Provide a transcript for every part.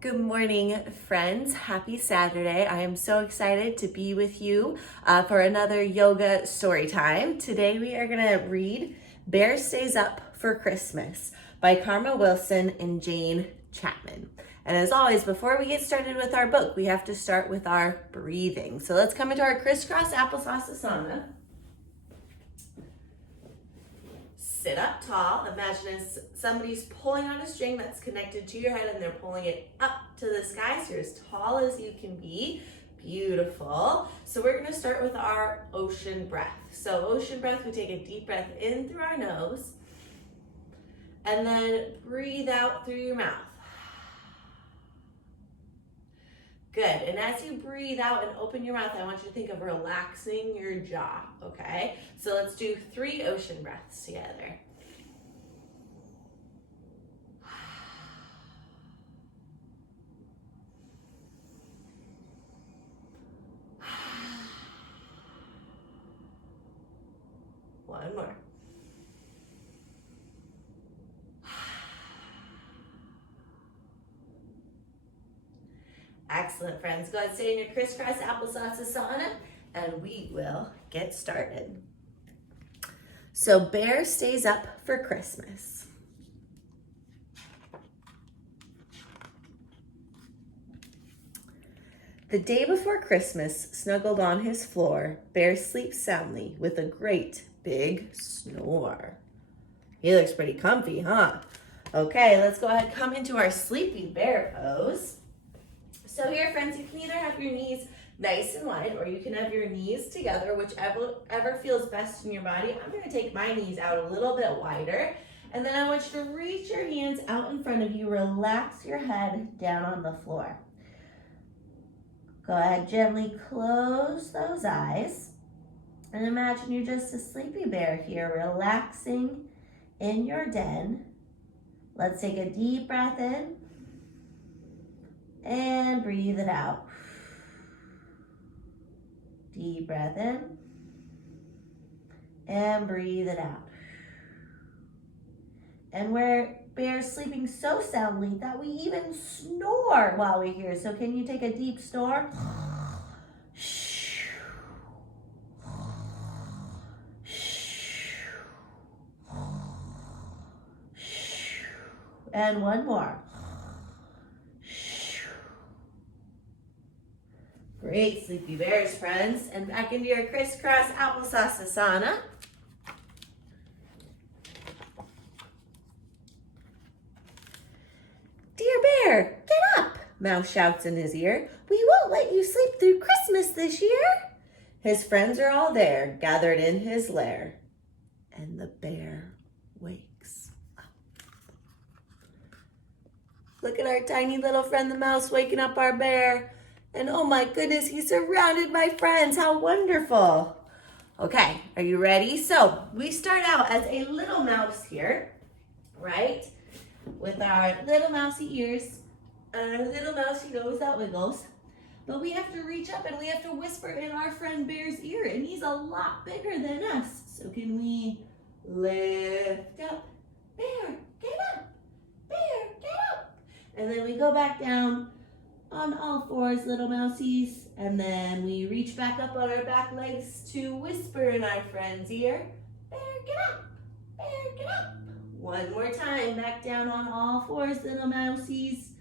Good morning, friends. Happy Saturday. I am so excited to be with you for another yoga story time. Today we are going to read Bear Stays Up for Christmas by Karma Wilson and Jane Chapman. And as always, before we get started with our book, we have to start with our breathing. So let's come into our crisscross applesauce asana. Sit up tall. Imagine as somebody's pulling on a string that's connected to your head and they're pulling it up to the sky, so you're as tall as you can be. Beautiful. So we're going to start with our ocean breath. So ocean breath, we take a deep breath in through our nose and then breathe out through your mouth. Good. And as you breathe out and open your mouth, I want you to think of relaxing your jaw, okay? So let's do 3 ocean breaths together. One more. Excellent, friends. Go ahead and stay in your crisscross applesauce asana, and we will get started. So Bear stays up for Christmas. The day before Christmas, snuggled on his floor, Bear sleeps soundly with a great big snore. He looks pretty comfy, huh? Okay, let's go ahead and come into our sleepy bear pose. So here, friends, you can either have your knees nice and wide or you can have your knees together, whichever feels best in your body. I'm going to take my knees out a little bit wider. And then I want you to reach your hands out in front of you. Relax your head down on the floor. Go ahead, gently close those eyes. And imagine you're just a sleepy bear here, relaxing in your den. Let's take a deep breath in. And breathe it out. Deep breath in. And breathe it out. And we're bears sleeping so soundly that we even snore while we're here. So can you take a deep snore? And one more. Great, sleepy bears, friends. And back into your crisscross applesauce asana. Dear bear, get up, Mouse shouts in his ear. We won't let you sleep through Christmas this year. His friends are all there, gathered in his lair. And the bear wakes up. Look at our tiny little friend, the mouse, waking up our bear. And oh my goodness, he's surrounded by friends. How wonderful. Okay, are you ready? So we start out as a little mouse here, right? With our little mousy ears and our little mousy nose that wiggles. But we have to reach up and we have to whisper in our friend Bear's ear, and he's a lot bigger than us. So can we lift up? Bear, get up. Bear, get up. And then we go back down on all fours, little mousies, and then we reach back up on our back legs to whisper in our friend's ear. Bear, get up. Bear, get up. One more time, back down on all fours, little mousies.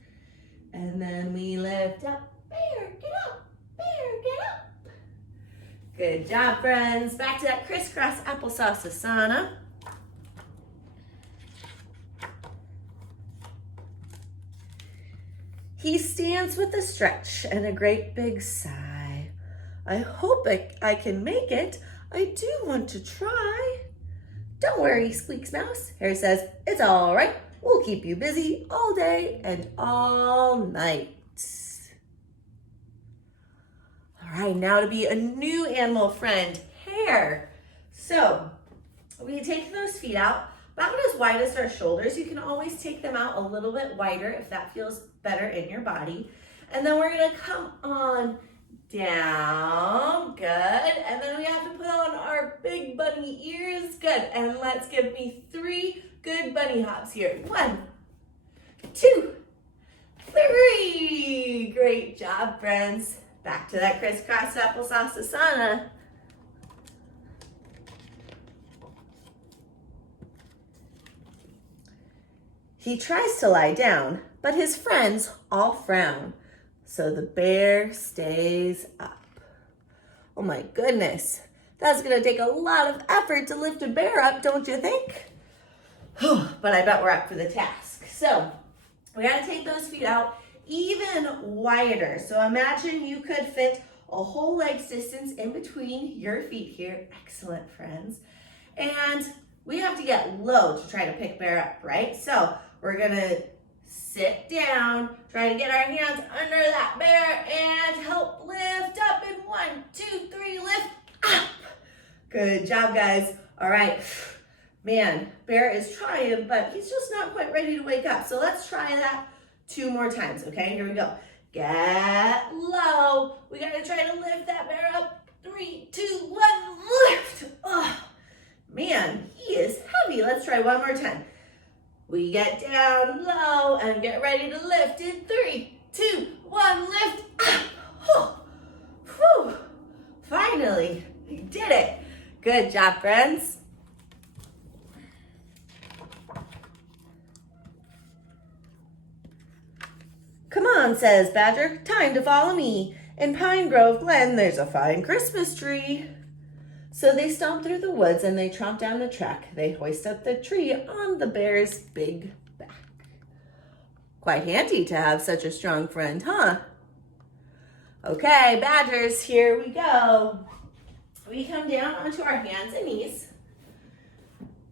And then we lift up. Bear, get up. Bear, get up. Good job, friends. Back to that crisscross applesauce asana. He stands with a stretch and a great big sigh. I hope I can make it. I do want to try. Don't worry, squeaks Mouse. Hare says, it's all right. We'll keep you busy all day and all night. All right, now to be a new animal friend, Hare. So we take those feet out about as wide as our shoulders. You can always take them out a little bit wider if that feels better in your body. And then we're gonna come on down, good. And then we have to put on our big bunny ears, good. And let's give me 3 good bunny hops here. 1, 2, 3. Great job, friends. Back to that crisscross applesauce asana. He tries to lie down, but his friends all frown. So the bear stays up. Oh my goodness. That's gonna take a lot of effort to lift a bear up, don't you think? But I bet we're up for the task. So we gotta take those feet out even wider. So imagine you could fit a whole leg's distance in between your feet here. Excellent, friends. And we have to get low to try to pick bear up, right? So we're gonna sit down, try to get our hands under that bear and help lift up in 1, 2, 3, lift up. Good job, guys. All right. Man, bear is trying, but he's just not quite ready to wake up. So let's try that 2 more times, okay? Here we go. Get low. We gotta try to lift that bear up. 3, 2, 1, lift. Oh, man, he is heavy. Let's try one more time. We get down low and get ready to lift in 3, 2, 1, lift up. Oh, whew. Finally, we did it. Good job, friends. Come on, says Badger, time to follow me. In Pine Grove Glen, there's a fine Christmas tree. So they stomp through the woods and they tromp down the track. They hoist up the tree on the bear's big back. Quite handy to have such a strong friend, huh? Okay, Badgers, here we go. We come down onto our hands and knees.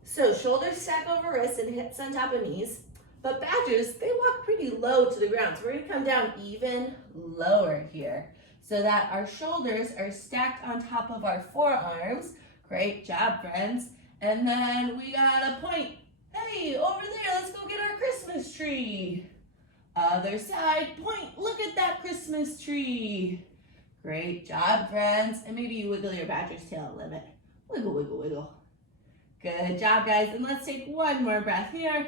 So shoulders stack over wrists and hips on top of knees. But Badgers, they walk pretty low to the ground. So we're gonna come down even lower here so that our shoulders are stacked on top of our forearms. Great job, friends. And then we gotta point, hey, over there, let's go get our Christmas tree. Other side, point, look at that Christmas tree. Great job, friends. And maybe you wiggle your Badger's tail a little bit. Wiggle, wiggle, wiggle. Good job, guys. And let's take one more breath here.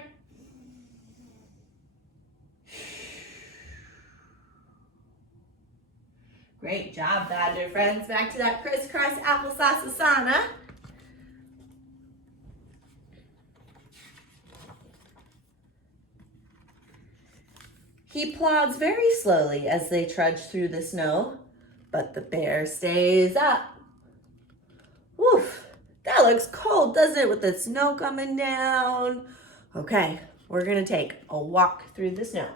Great job, Badger friends. Back to that crisscross applesauce asana. He plods very slowly as they trudge through the snow, but the bear stays up. Woof, that looks cold, doesn't it, with the snow coming down? Okay, we're gonna take a walk through the snow.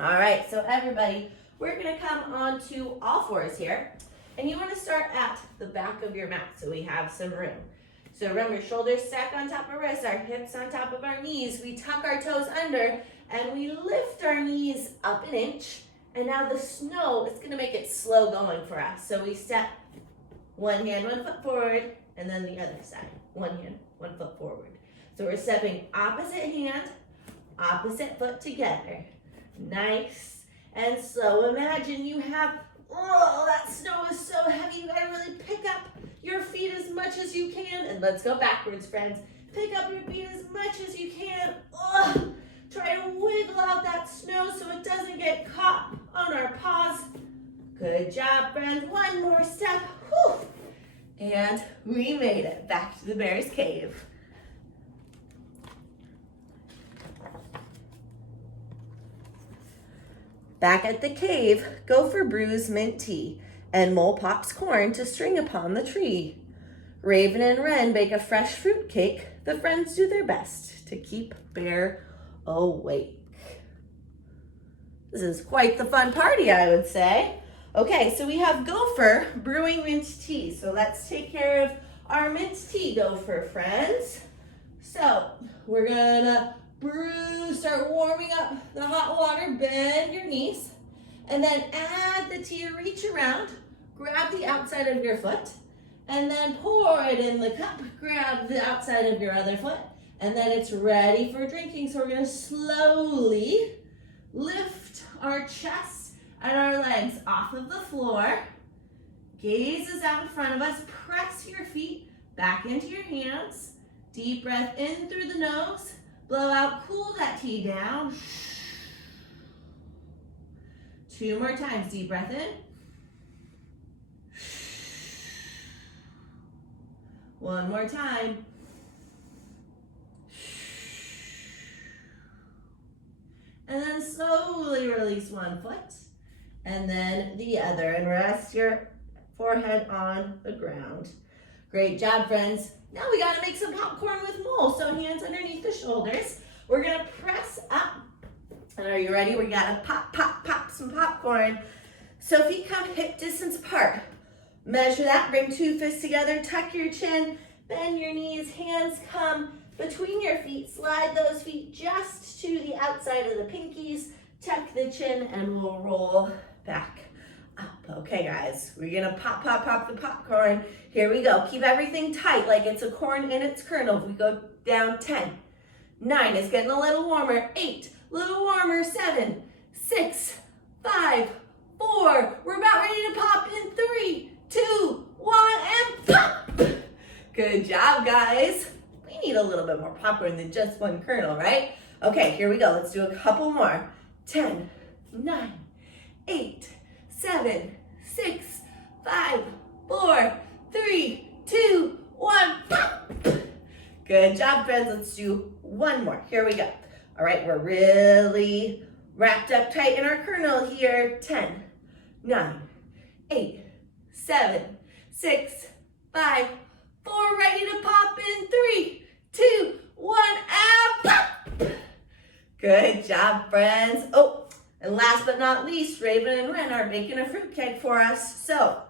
All right, so everybody, we're gonna come onto all fours here, and you wanna start at the back of your mat so we have some room. So remember, shoulders stack on top of wrists, our hips on top of our knees, we tuck our toes under, and we lift our knees up an inch, and now the snow is gonna make it slow going for us. So we step one hand, 1 foot forward, and then the other side. One hand, 1 foot forward. So we're stepping opposite hand, opposite foot together. Nice and slow. Imagine you have, oh, that snow is so heavy. You gotta really pick up your feet as much as you can. And let's go backwards, friends. Pick up your feet as much as you can. Oh, try to wiggle out that snow so it doesn't get caught on our paws. Good job, friends. One more step. Whew. And we made it back to the bear's cave. Back at the cave, Gopher brews mint tea, and Mole pops corn to string upon the tree. Raven and Wren bake a fresh fruit cake. The friends do their best to keep Bear awake. This is quite the fun party, I would say. Okay, so we have Gopher brewing mint tea. So let's take care of our mint tea, Gopher friends. So we're gonna brew, start warming up the hot water, bend your knees, and then add the tea, reach around, grab the outside of your foot, and then pour it in the cup, grab the outside of your other foot, and then it's ready for drinking. So we're gonna slowly lift our chest and our legs off of the floor, gazes out in front of us, press your feet back into your hands, deep breath in through the nose, blow out, cool that tea down. 2 more times. Deep breath in. 1 more time. And then slowly release one foot and then the other, and rest your forehead on the ground. Great job, friends. Now we gotta make some popcorn with moles. So hands underneath the shoulders. We're gonna press up. And are you ready? We gotta pop, pop, pop some popcorn. So feet come hip distance apart. Measure that, bring 2 fists together, tuck your chin, bend your knees, hands come between your feet, slide those feet just to the outside of the pinkies, tuck the chin, and we'll roll back up. Okay, guys, we're gonna pop, pop, pop the popcorn. Here we go. Keep everything tight like it's a corn in its kernel. We go down 10. 9, it's getting a little warmer. 8, a little warmer. 7, 6, 5, 4. We're about ready to pop in 3, 2, 1, and pop. Good job, guys. We need a little bit more popcorn than just one kernel, right? Okay, here we go. Let's do a couple more. 10, 9, 8, 7, 6, 5, 4, 3, 2, 1, pop. Good job, friends. Let's do one more. Here we go. All right, we're really wrapped up tight in our kernel here. 10, 9, 8, 7, 6, 5, 4, ready to pop in 3, 2, 1, and pop. Good job, friends. Oh, and last but not least, Raven and Wren are making a fruitcake for us. So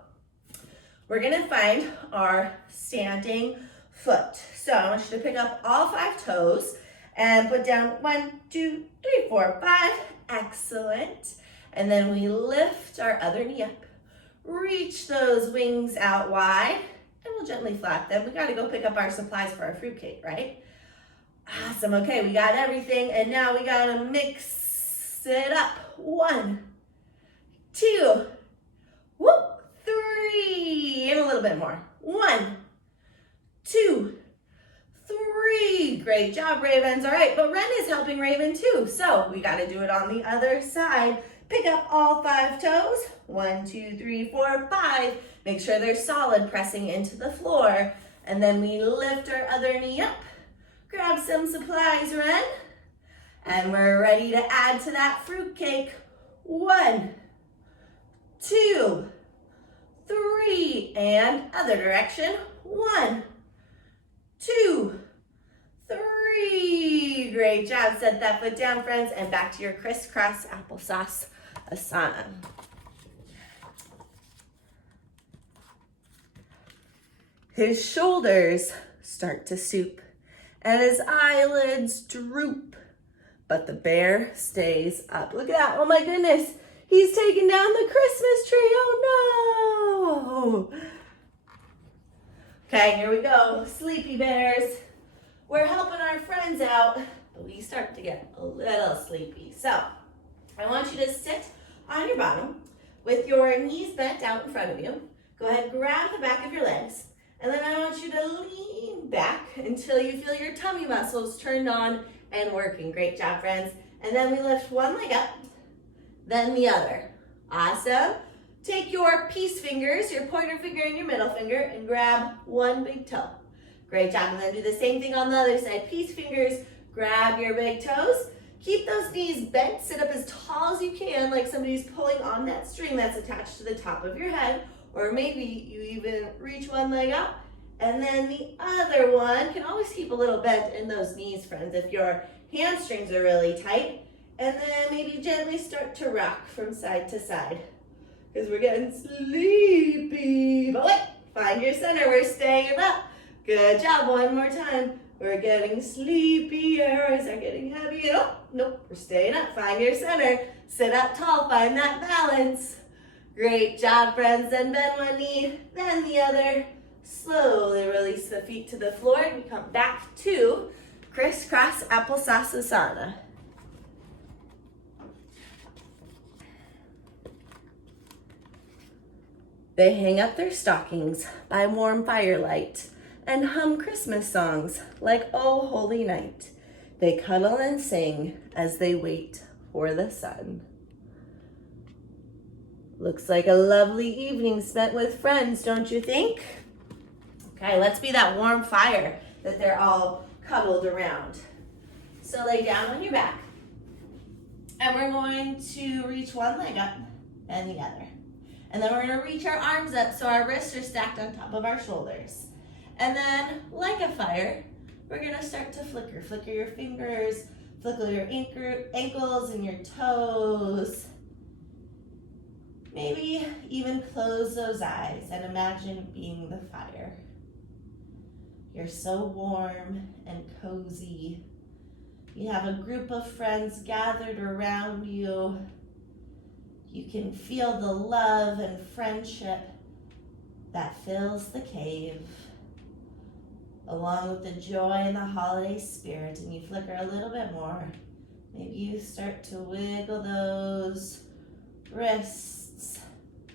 we're gonna find our standing foot. So I want you to pick up all 5 toes and put down 1, 2, 3, 4, 5. Excellent. And then we lift our other knee up. Reach those wings out wide. And we'll gently flap them. We got to go pick up our supplies for our fruitcake, right? Awesome. Okay, we got everything. And now we got to mix it up. 1, 2, whoop, 3. And a little bit more. 1, 2, 3. Great job, Ravens. All right, but Wren is helping Raven too. So we got to do it on the other side. Pick up all 5 toes. 1, 2, 3, 4, 5. Make sure they're solid, pressing into the floor. And then we lift our other knee up. Grab some supplies, Wren. And we're ready to add to that fruitcake. 1, 2, 3. And other direction. 1, 2, 3. Great job. Set that foot down, friends. And back to your crisscross applesauce asana. His shoulders start to stoop and his eyelids droop, but the bear stays up. Look at that. Oh my goodness. He's taking down the Christmas tree. Oh no. Okay, here we go. Sleepy bears. We're helping our friends out, but we start to get a little sleepy. So I want you to sit on your bottom with your knees bent out in front of you. Go ahead, grab the back of your legs. And then I want you to lean back until you feel your tummy muscles turned on and working. Great job, friends. And then we lift one leg up, then the other. Awesome. Take your peace fingers, your pointer finger and your middle finger, and grab one big toe. Great job. And then do the same thing on the other side. Peace fingers, grab your big toes. Keep those knees bent. Sit up as tall as you can, like somebody's pulling on that string that's attached to the top of your head. Or maybe you even reach one leg up, and then the other one can always keep a little bent in those knees, friends, if your hamstrings are really tight. And then maybe gently start to rock from side to side, because we're getting sleepy. But wait, find your center. We're staying up. Good job. One more time. We're getting sleepy. Our eyes are getting heavy. Oh, nope, we're staying up. Find your center. Sit up tall. Find that balance. Great job, friends. Then bend one knee, then the other. Slowly release the feet to the floor and we come back to crisscross applesauce asana. They hang up their stockings by warm firelight and hum Christmas songs like Oh Holy Night. They cuddle and sing as they wait for the sun. Looks like a lovely evening spent with friends, don't you think? Okay, let's be that warm fire that they're all cuddled around. So lay down on your back. And we're going to reach one leg up and the other. And then we're going to reach our arms up so our wrists are stacked on top of our shoulders. And then, like a fire, we're going to start to flicker. Flicker your fingers, flicker your ankles and your toes. Maybe even close those eyes and imagine being the fire. You're so warm and cozy. You have a group of friends gathered around you. You can feel the love and friendship that fills the cave, along with the joy and the holiday spirit. And you flicker a little bit more. Maybe you start to wiggle those wrists,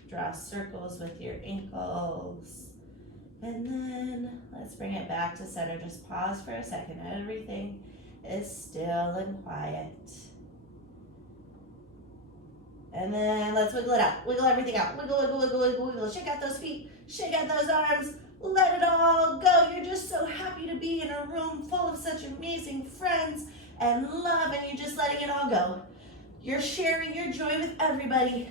draw circles with your ankles. And then let's bring it back to center. Just pause for a second. Everything is still and quiet. And then let's wiggle it out. Wiggle everything out. Wiggle, wiggle, wiggle, wiggle, wiggle. Shake out those feet. Shake out those arms. Let it all go. You're just so happy to be in a room full of such amazing friends and love, and you're just letting it all go. You're sharing your joy with everybody.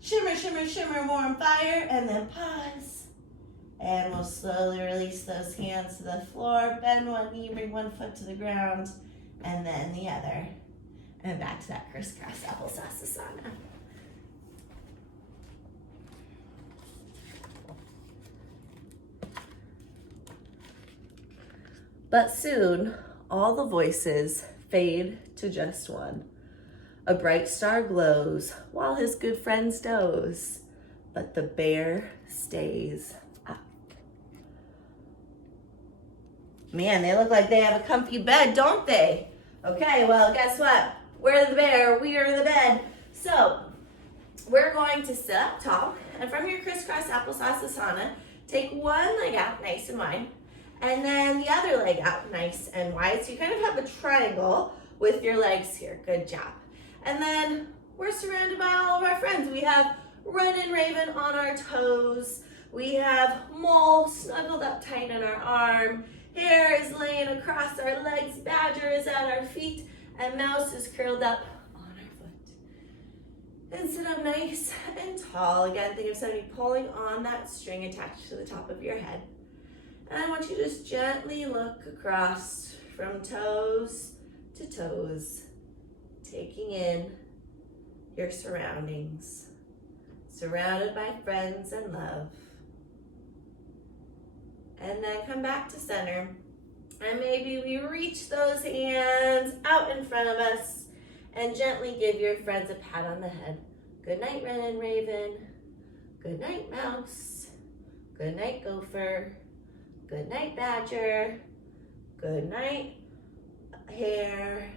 Shimmer, shimmer, shimmer, warm fire, and then pause. And we'll slowly release those hands to the floor. Bend one knee, bring one foot to the ground, and then the other. And back to that crisscross applesauce asana. But soon, all the voices fade to just one. A bright star glows while his good friends doze, but the bear stays up. Man, they look like they have a comfy bed, don't they? Okay, well, guess what? We're the bear, we are the bed. So, we're going to sit up tall, and from your crisscross applesauce asana, take one leg out nice and wide, and then the other leg out nice and wide. So you kind of have a triangle with your legs here. Good job. And then we're surrounded by all of our friends. We have Ren and Raven on our toes. We have Mole snuggled up tight on our arm. Hare is laying across our legs. Badger is at our feet. And Mouse is curled up on our foot. And sit up nice and tall. Again, think of somebody pulling on that string attached to the top of your head. And I want you to just gently look across from toes to toes, taking in your surroundings, surrounded by friends and love. And then come back to center. And maybe we reach those hands out in front of us and gently give your friends a pat on the head. Good night, Ren and Raven. Good night, Mouse. Good night, Gopher. Good night, Badger. Good night, Hare.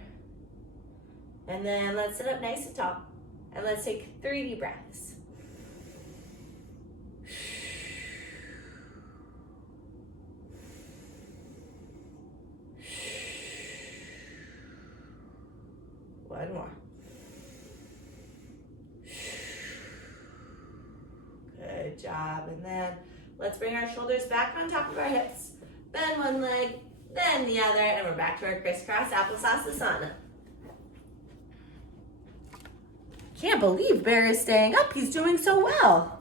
And then let's sit up nice and tall. And let's take 3 deep breaths. One more. Good job. And then let's bring our shoulders back on top of our hips. Bend one leg, then the other, and we're back to our crisscross applesauce asana. Can't believe Bear is staying up. He's doing so well.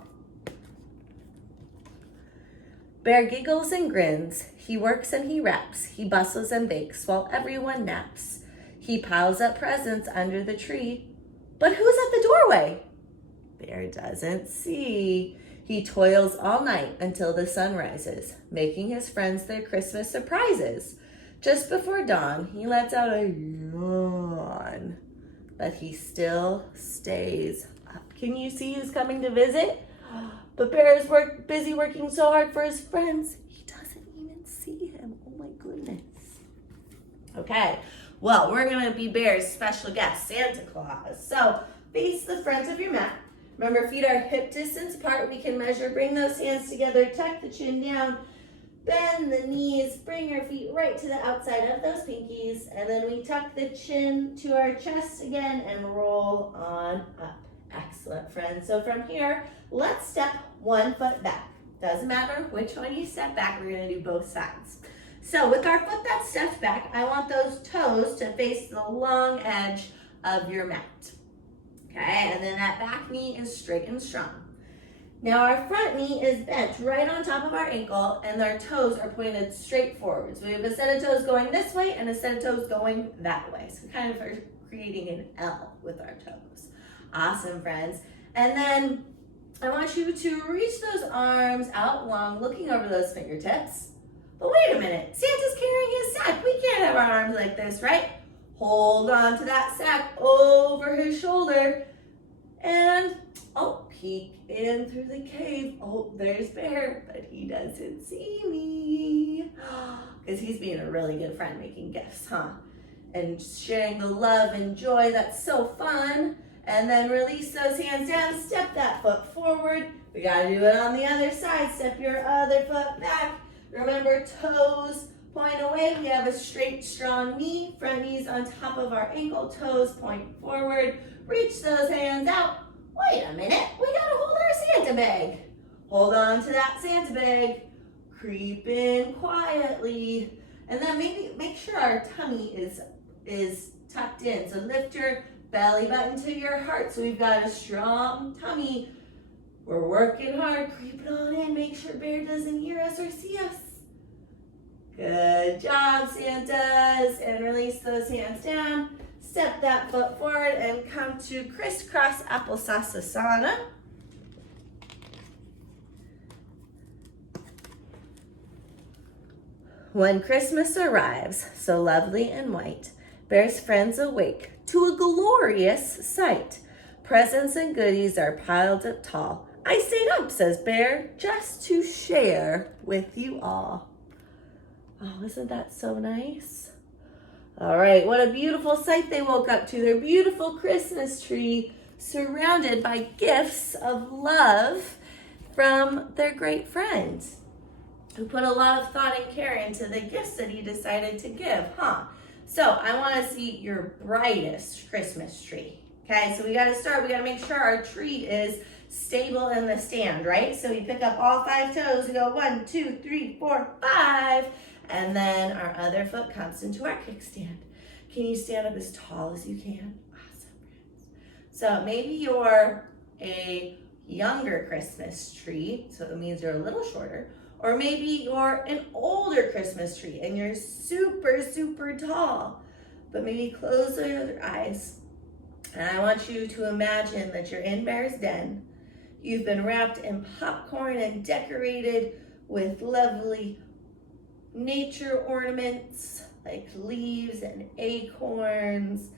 Bear giggles and grins. He works and he raps. He bustles and bakes while everyone naps. He piles up presents under the tree. But who's at the doorway? Bear doesn't see. He toils all night until the sun rises, making his friends their Christmas surprises. Just before dawn, he lets out a yawn, but he still stays up. Can you see who's coming to visit? But Bear is busy working so hard for his friends, he doesn't even see him. Oh my goodness. Okay, well, we're gonna be Bear's special guest, Santa Claus. So face the front of your mat. Remember, feet are hip distance apart. We can measure, bring those hands together, tuck the chin down, bend the knees, bring your feet right to the outside of those pinkies, and then we tuck the chin to our chest again and roll on up. Excellent. Excellent, friends. So from here, let's step 1 foot back. Doesn't matter which one you step back, we're gonna do both sides. So with our foot that steps back, I want those toes to face the long edge of your mat. Okay, and then that back knee is straight and strong. Now our front knee is bent right on top of our ankle and our toes are pointed straight forward. So we have a set of toes going this way and a set of toes going that way. So we kind of are creating an L with our toes. Awesome, friends. And then I want you to reach those arms out long, looking over those fingertips. But wait a minute, Santa's carrying his sack. We can't have our arms like this, right? Hold on to that sack over his shoulder and, peek in through the cave. Oh, there's Bear, but he doesn't see me. Because he's being a really good friend making gifts, huh? And sharing the love and joy, that's so fun. And then release those hands down, step that foot forward. We gotta do it on the other side. Step your other foot back. Remember, toes point away. We have a straight, strong knee. Front knees on top of our ankle. Toes point forward. Reach those hands out. Wait a minute. We gotta hold our Santa bag. Hold on to that Santa bag. Creep in quietly. And then maybe make sure our tummy is tucked in. So lift your belly button to your heart. So we've got a strong tummy. We're working hard, creep it on in, make sure Bear doesn't hear us or see us. Good job, Santas. And release those hands down. Step that foot forward and come to crisscross applesauce-asana. When Christmas arrives, so lovely and white, Bear's friends awake to a glorious sight. Presents and goodies are piled up tall. I stayed up, says Bear, just to share with you all. Oh, isn't that so nice? All right, what a beautiful sight they woke up to. Their beautiful Christmas tree surrounded by gifts of love from their great friend who put a lot of thought and care into the gifts that he decided to give, huh? So I want to see your brightest Christmas tree. Okay, so we got to make sure our tree is stable in the stand, right? So you pick up all 5 toes, you go 1, 2, 3, 4, 5, and then our other foot comes into our kickstand. Can you stand up as tall as you can? Awesome, friends. So maybe you're a younger Christmas tree, so it means you're a little shorter, or maybe you're an older Christmas tree and you're super, super tall, but maybe close your eyes. And I want you to imagine that you're in Bear's den. You've been wrapped in popcorn and decorated with lovely nature ornaments like leaves and acorns.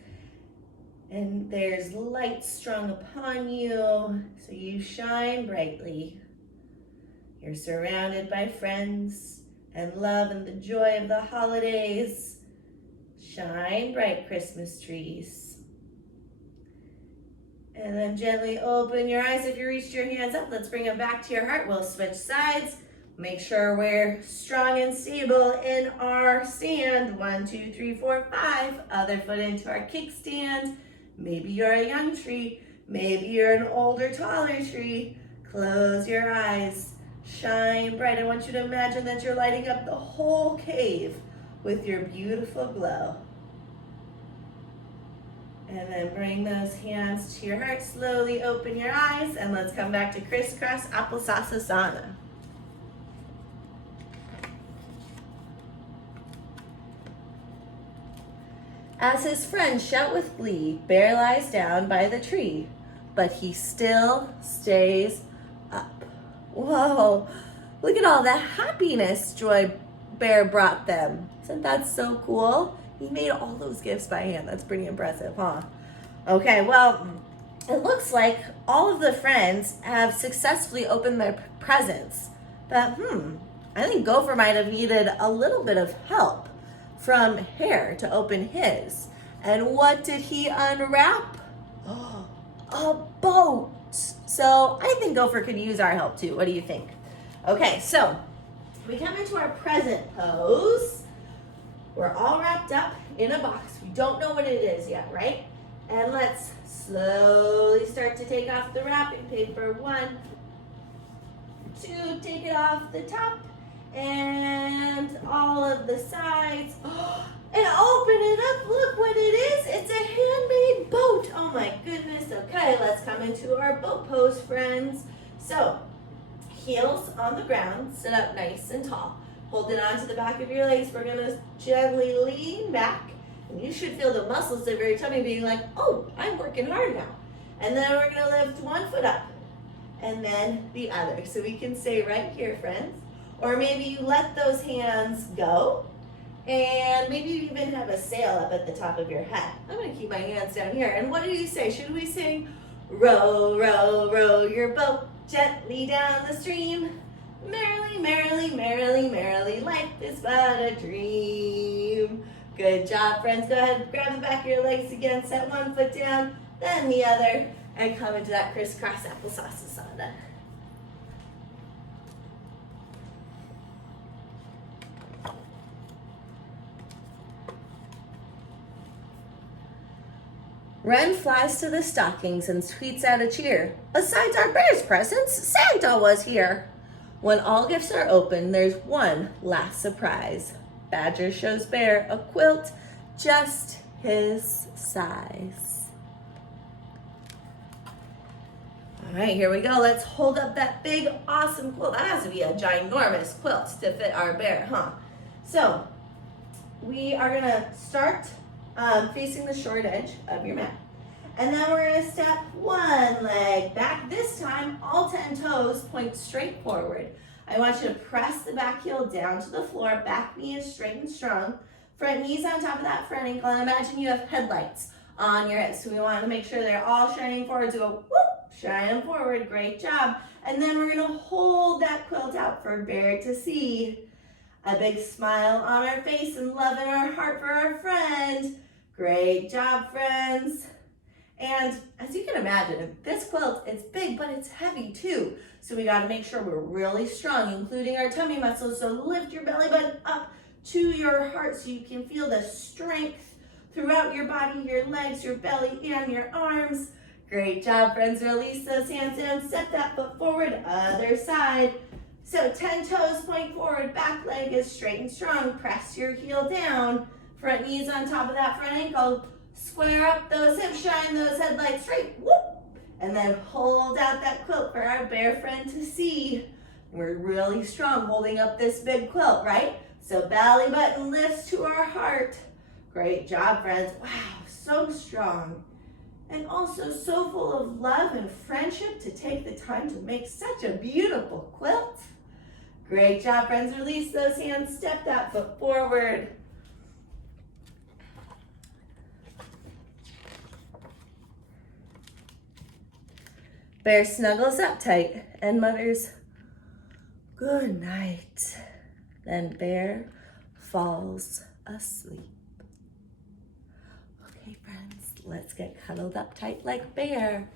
And there's light strung upon you, so you shine brightly. You're surrounded by friends and love and the joy of the holidays. Shine bright, Christmas trees. And then gently open your eyes. If you reached your hands up, let's bring them back to your heart. We'll switch sides. Make sure we're strong and stable in our stand. 1, 2, 3, 4, 5. Other foot into our kickstand. Maybe you're a young tree. Maybe you're an older, taller tree. Close your eyes. Shine bright. I want you to imagine that you're lighting up the whole cave with your beautiful glow. And then bring those hands to your heart. Slowly open your eyes and let's come back to crisscross applesauce-asana. As his friends shout with glee, Bear lies down by the tree, but he still stays up. Whoa, look at all the happiness Bear brought them. Isn't that so cool? He made all those gifts by hand. That's pretty impressive, huh? Okay, well, it looks like all of the friends have successfully opened their presents. But, I think Gopher might have needed a little bit of help from Hare to open his. And what did he unwrap? Oh, a boat. So I think Gopher could use our help too. What do you think? Okay, so we come into our present pose. We're all wrapped up in a box. We don't know what it is yet, right? And let's slowly start to take off the wrapping paper. 1, 2, take it off the top and all of the sides. And open it up, look what it is. It's a handmade boat. Oh my goodness. Okay, let's come into our boat pose, friends. So, heels on the ground, sit up nice and tall. Holding on to the back of your legs, we're gonna gently lean back. And you should feel the muscles of your tummy being like, oh, I'm working hard now. And then we're gonna lift one foot up and then the other. So we can stay right here, friends. Or maybe you let those hands go. And maybe you even have a sail up at the top of your head. I'm gonna keep my hands down here. And what do you say? Should we sing, row, row, row your boat gently down the stream? Merrily, merrily, merrily, merrily, life is but a dream. Good job, friends. Go ahead and grab the back of your legs again. Set one foot down, then the other, and come into that crisscross applesauce asana. Wren flies to the stockings and tweets out a cheer. Besides our bear's presents, Santa was here. When all gifts are open, there's one last surprise. Badger shows Bear a quilt just his size. All right, here we go. Let's hold up that big, awesome quilt. That has to be a ginormous quilt to fit our bear, huh? So we are gonna start facing the short edge of your mat. And then we're gonna step one leg back. This time, all 10 toes point straight forward. I want you to press the back heel down to the floor. Back knee is straight and strong. Front knee's on top of that front ankle. And imagine you have headlights on your hips. So we want to make sure they're all shining forward. Do a whoop, shine forward. Great job. And then we're gonna hold that quilt out for Bear to see. A big smile on our face and love in our heart for our friend. Great job, friends. And as you can imagine, this quilt, it's big, but it's heavy too. So we gotta make sure we're really strong, including our tummy muscles. So lift your belly button up to your heart so you can feel the strength throughout your body, your legs, your belly, and your arms. Great job, friends. Release those hands down, step that foot forward, other side. So 10 toes point forward, back leg is straight and strong. Press your heel down, front knees on top of that front ankle. Square up those hips, shine those headlights straight, whoop. And then hold out that quilt for our bear friend to see. We're really strong holding up this big quilt, right? So belly button lifts to our heart. Great job, friends. Wow, so strong. And also so full of love and friendship to take the time to make such a beautiful quilt. Great job, friends. Release those hands, step that foot forward. Bear snuggles up tight and mutters, good night. Then Bear falls asleep. Okay, friends, let's get cuddled up tight like Bear.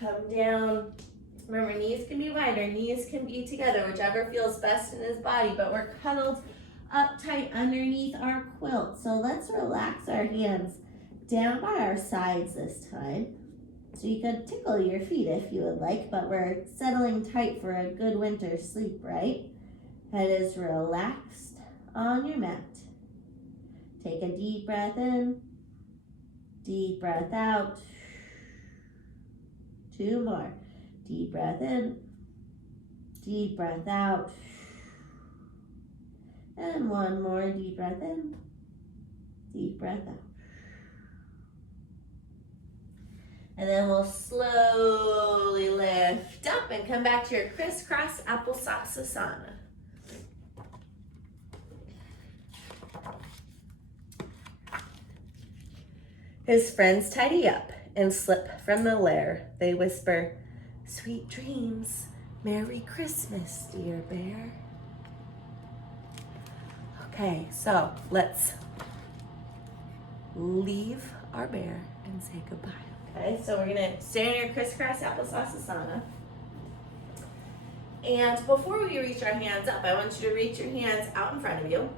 Come down. Remember, knees can be wider, knees can be together, whichever feels best in his body, but we're cuddled up tight underneath our quilt. So let's relax our hands down by our sides this time. So you could tickle your feet if you would like, but we're settling tight for a good winter sleep, right? Head is relaxed on your mat. Take a deep breath in, deep breath out. 2 more. Deep breath in, deep breath out. And 1 more deep breath in, deep breath out. And then we'll slowly lift up and come back to your crisscross applesauce asana. His friends tidy up and slip from the lair. They whisper, sweet dreams, Merry Christmas, dear bear. Okay, so let's leave our bear and say goodbye. Okay, so we're gonna stay in your crisscross applesauce asana. And before we reach our hands up, I want you to reach your hands out in front of you.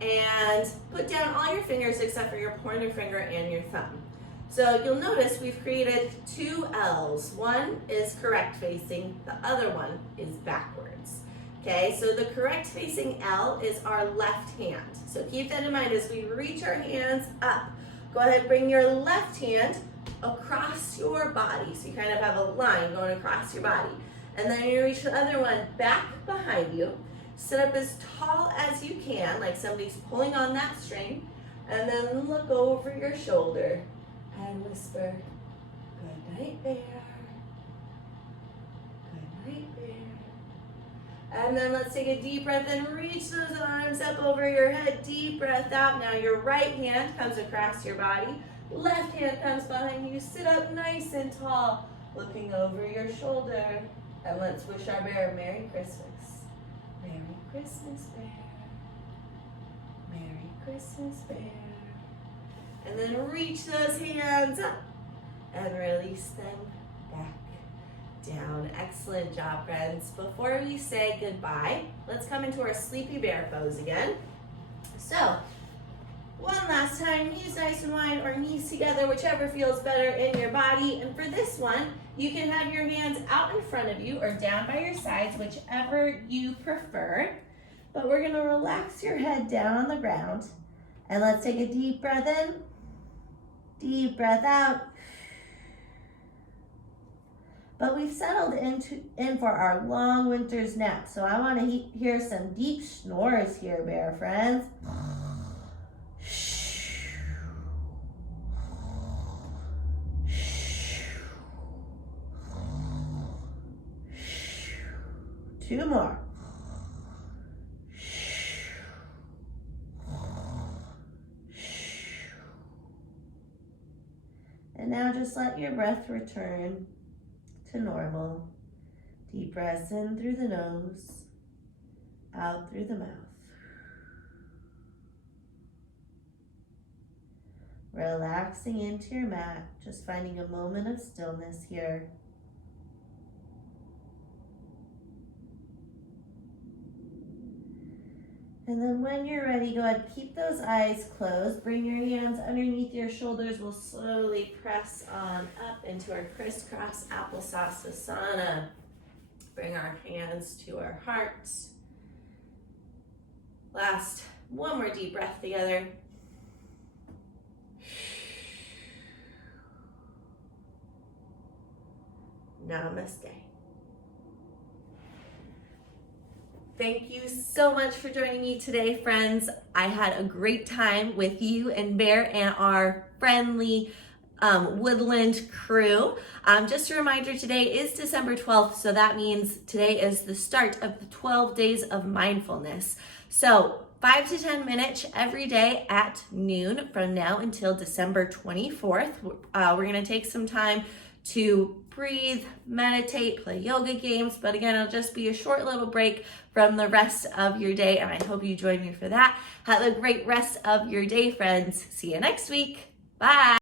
and put down all your fingers except for your pointer finger and your thumb. So you'll notice we've created two L's. One is correct facing, the other one is backwards. Okay, so the correct facing L is our left hand. So keep that in mind as we reach our hands up. Go ahead, bring your left hand across your body. So you kind of have a line going across your body. And then you reach the other one back behind you. Sit up as tall as you can, like somebody's pulling on that string. And then look over your shoulder and whisper, "Good night, bear. Good night, bear." And then let's take a deep breath and reach those arms up over your head. Deep breath out. Now your right hand comes across your body. Left hand comes behind you. Sit up nice and tall, looking over your shoulder. And let's wish our bear Merry Christmas. Merry Christmas, bear. Merry Christmas, bear. And then reach those hands up and release them back down. Excellent job, friends. Before we say goodbye, let's come into our sleepy bear pose again. So, one last time, knees nice and wide or knees together, whichever feels better in your body. And for this one, you can have your hands out in front of you or down by your sides, whichever you prefer. But we're gonna relax your head down on the ground. And let's take a deep breath in, deep breath out. But we've settled in for our long winter's nap. So I wanna hear some deep snores here, bear friends. Two more. And now just let your breath return to normal. Deep breaths in through the nose, out through the mouth. Relaxing into your mat, just finding a moment of stillness here. And then when you're ready, go ahead, keep those eyes closed. Bring your hands underneath your shoulders. We'll slowly press on up into our crisscross applesauce asana. Bring our hands to our hearts. Last, one more deep breath together. Namaste. Thank you so much for joining me today, friends. I had a great time with you and Bear and our friendly woodland crew. Just a reminder, today is December 12th, so that means today is the start of the 12 days of mindfulness. So 5 to 10 minutes every day at noon from now until December 24th. We're gonna take some time to breathe, meditate, play yoga games, but again, it'll just be a short little break from the rest of your day, and I hope you join me for that. Have a great rest of your day, friends. See you next week. Bye.